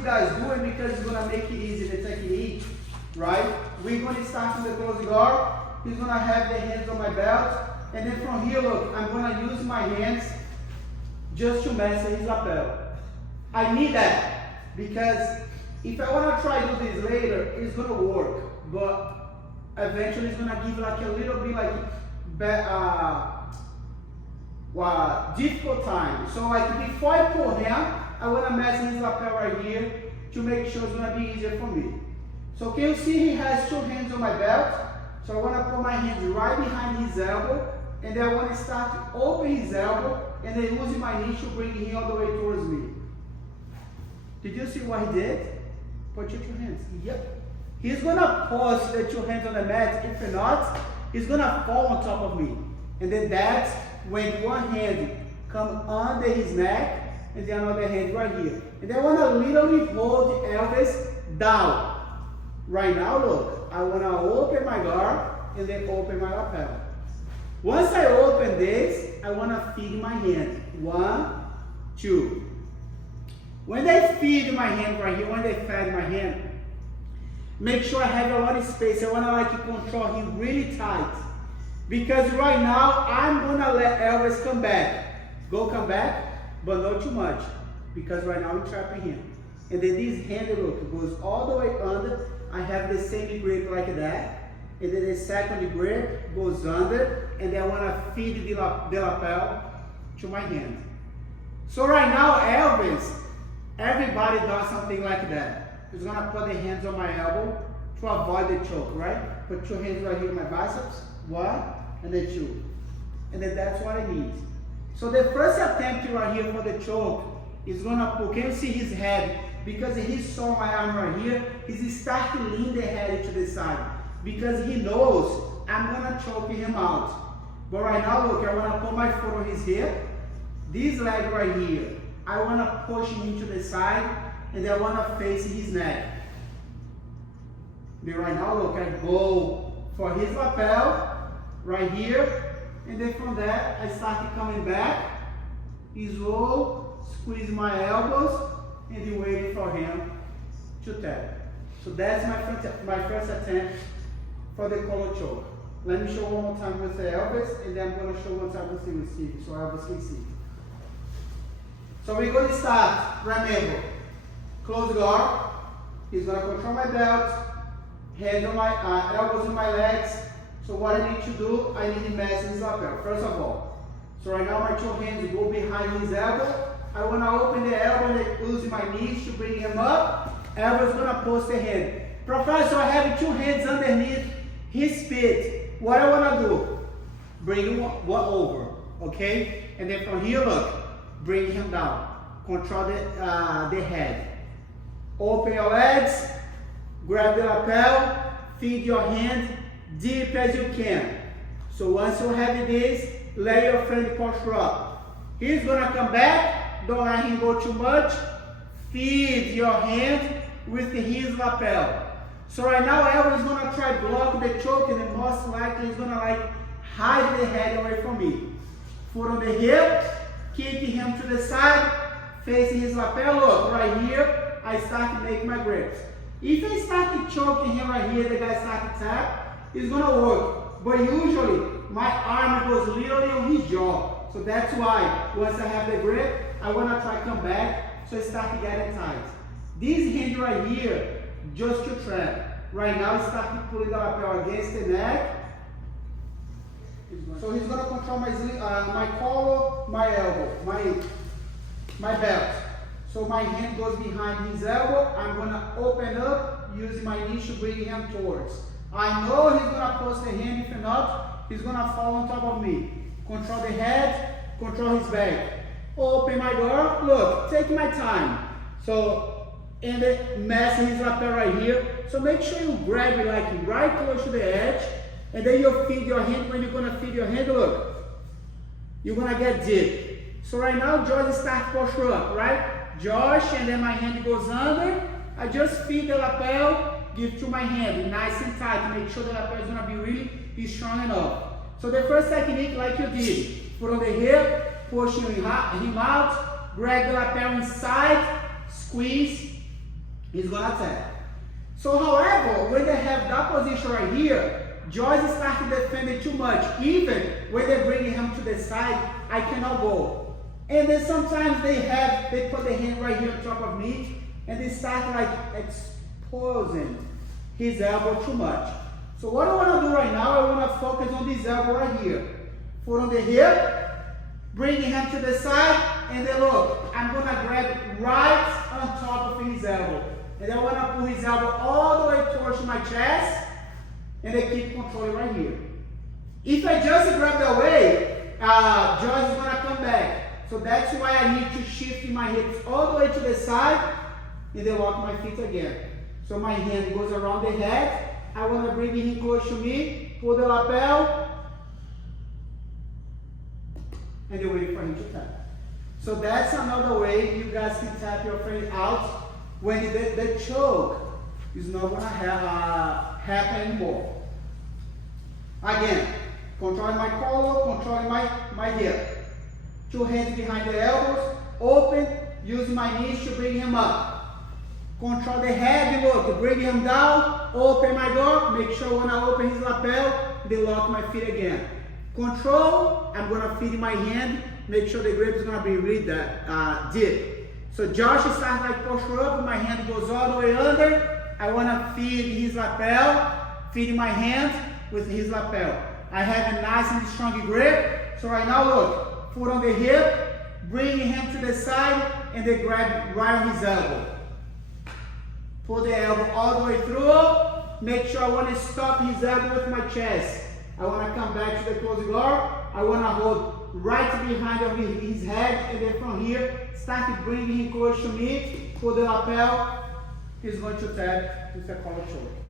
you guys do it because it's gonna make it easy, the technique, right? We're gonna start from the closing guard. He's gonna have the hands on my belt. And then from here, look, I'm gonna use my hands just to master his lapel. I need that because if I wanna try to do this later, it's gonna work. But eventually it's gonna give like a little bit like difficult time. So like before I pull him, I wanna master his lapel right here to make sure it's gonna be easier for me. So can you see he has two hands on my belt? So I wanna put my hands right behind his elbow, and then I wanna start to open his elbow, and then using my knee to bring him all the way towards me. Did you see what he did? Put your two hands. Yep. He's gonna pause the two hands on the mat. If not, he's gonna fall on top of me. And then that's when one hand comes under his neck, and the other hand right here. And then I wanna literally hold Elvis down. Right now, look, I wanna open my guard and then open my lapel. Once I open this, I wanna feed my hand. 1, 2. When I feed my hand right here, when I feed my hand, make sure I have a lot of space. I wanna like control him really tight. Because right now, I'm gonna let Elvis come back. Come back, but not too much. Because right now I'm trapping him. And then this hand, look, goes all the way under. I have the same grip like that. And then the second grip goes under. And then I wanna feed the lapel to my hand. So right now, Elvis, everybody does something like that. He's gonna put the hands on my elbow to avoid the choke, right? Put two hands right here in my biceps. 1, and then 2. And then that's what I need. So the first attempt right here for the choke is gonna pull. Can you see his head? Because he saw my arm right here, he's starting to lean the head to the side. Because he knows I'm gonna choke him out. But right now, look, I wanna put my foot on his hip. This leg right here, I wanna push him to the side, and then I wanna face his neck. Then right now, look, I go for his lapel, right here, and then from that, I start coming back, slow, squeeze my elbows, and then waiting for him to tap. So that's my first attempt for the collar choke. Let me show one more time with the Elvis, and then I'm going to show one time with the receiver, so Elvis can see. So we're going to start, remember, close guard. He's going to control my belt, hands on my elbows on my legs. So what I need to do, I need to master his lapel, first of all. So right now my two hands go behind his elbow. I want to open the elbow and use my knees to bring him up. Elbow's going to post the hand. Professor, I have two hands underneath his feet. What I want to do, bring him one over, okay? And then from here, look, bring him down. Control the head. Open your legs, grab the lapel, feed your hand deep as you can. So once you have this, let your friend posture up. He's going to come back. Don't let him go too much. Feed your hand with his lapel. So right now, Elvis is going to try block the choke, and then most likely he's going to like hide the head away from me. Foot on the hip, kicking him to the side, facing his lapel. Look, right here, I start to make my grips. If I start to choking him right here, the guy start to tap, it's going to work. But usually, my arm goes literally on his jaw. So that's why, once I have the grip, I want to try to come back, so I start to get it tight. This hand right here, just to trap. Right now, I start pulling the lapel against the neck. So he's going to control my collar, my elbow, my belt. So my hand goes behind his elbow. I'm going to open up, using my knees to bring him towards. I know he's going to post the hand. If not, he's going to fall on top of me. Control the head, control his back. Open my door. Look, take my time. So, and then master his lapel right here. So make sure you grab it like right close to the edge. And then you feed your hand. When you're going to feed your hand, look, you're going to get deep. So right now, Josh starts posture up, right? Josh, and then my hand goes under. I just feed the lapel, give to my hand, nice and tight, to make sure the lapel is going to be really strong enough. So the first technique, like you did, put on the hip, push him out, grab the lapel inside, squeeze, He's gonna tap. So however, when they have that position right here, Joyce starts to defend it too much. Even when they bring him to the side, I cannot go. And then sometimes they put the hand right here on top of me, and they start like exposing his elbow too much. So what I want to do right now, I want to focus on this elbow right here. Foot on the hip, bring him to the side, and then look, I'm going to grab right on top of his elbow. And I want to pull his elbow all the way towards my chest, and I keep controlling right here. If I just grab that way, Joyce is going to come back. So that's why I need to shift my hips all the way to the side, and then lock my feet again. So my hand goes around the head. I want to bring him close to me, pull the lapel, and then wait for him to tap. So that's another way you guys can tap your friend out when the choke is not going to happen anymore. Again, controlling my collar, controlling my hip. 2 hands behind the elbows, open, use my knees to bring him up. Control the head, look, bring him down, open my door, make sure when I open his lapel, they lock my feet again. Control, I'm going to feed my hand, make sure the grip is going to be really deep. So Josh starts like posture up, my hand goes all the way under, I want to feed his lapel, feed my hand with his lapel. I have a nice and strong grip, so right now look, foot on the hip, bring him to the side, and then grab right on his elbow. Pull the elbow all the way through. Make sure I want to stop his elbow with my chest. I want to come back to the closing guard. I want to hold right behind of his head, and then from here, start bringing him close to me. Pull the lapel. He's going to tap with the collar choke.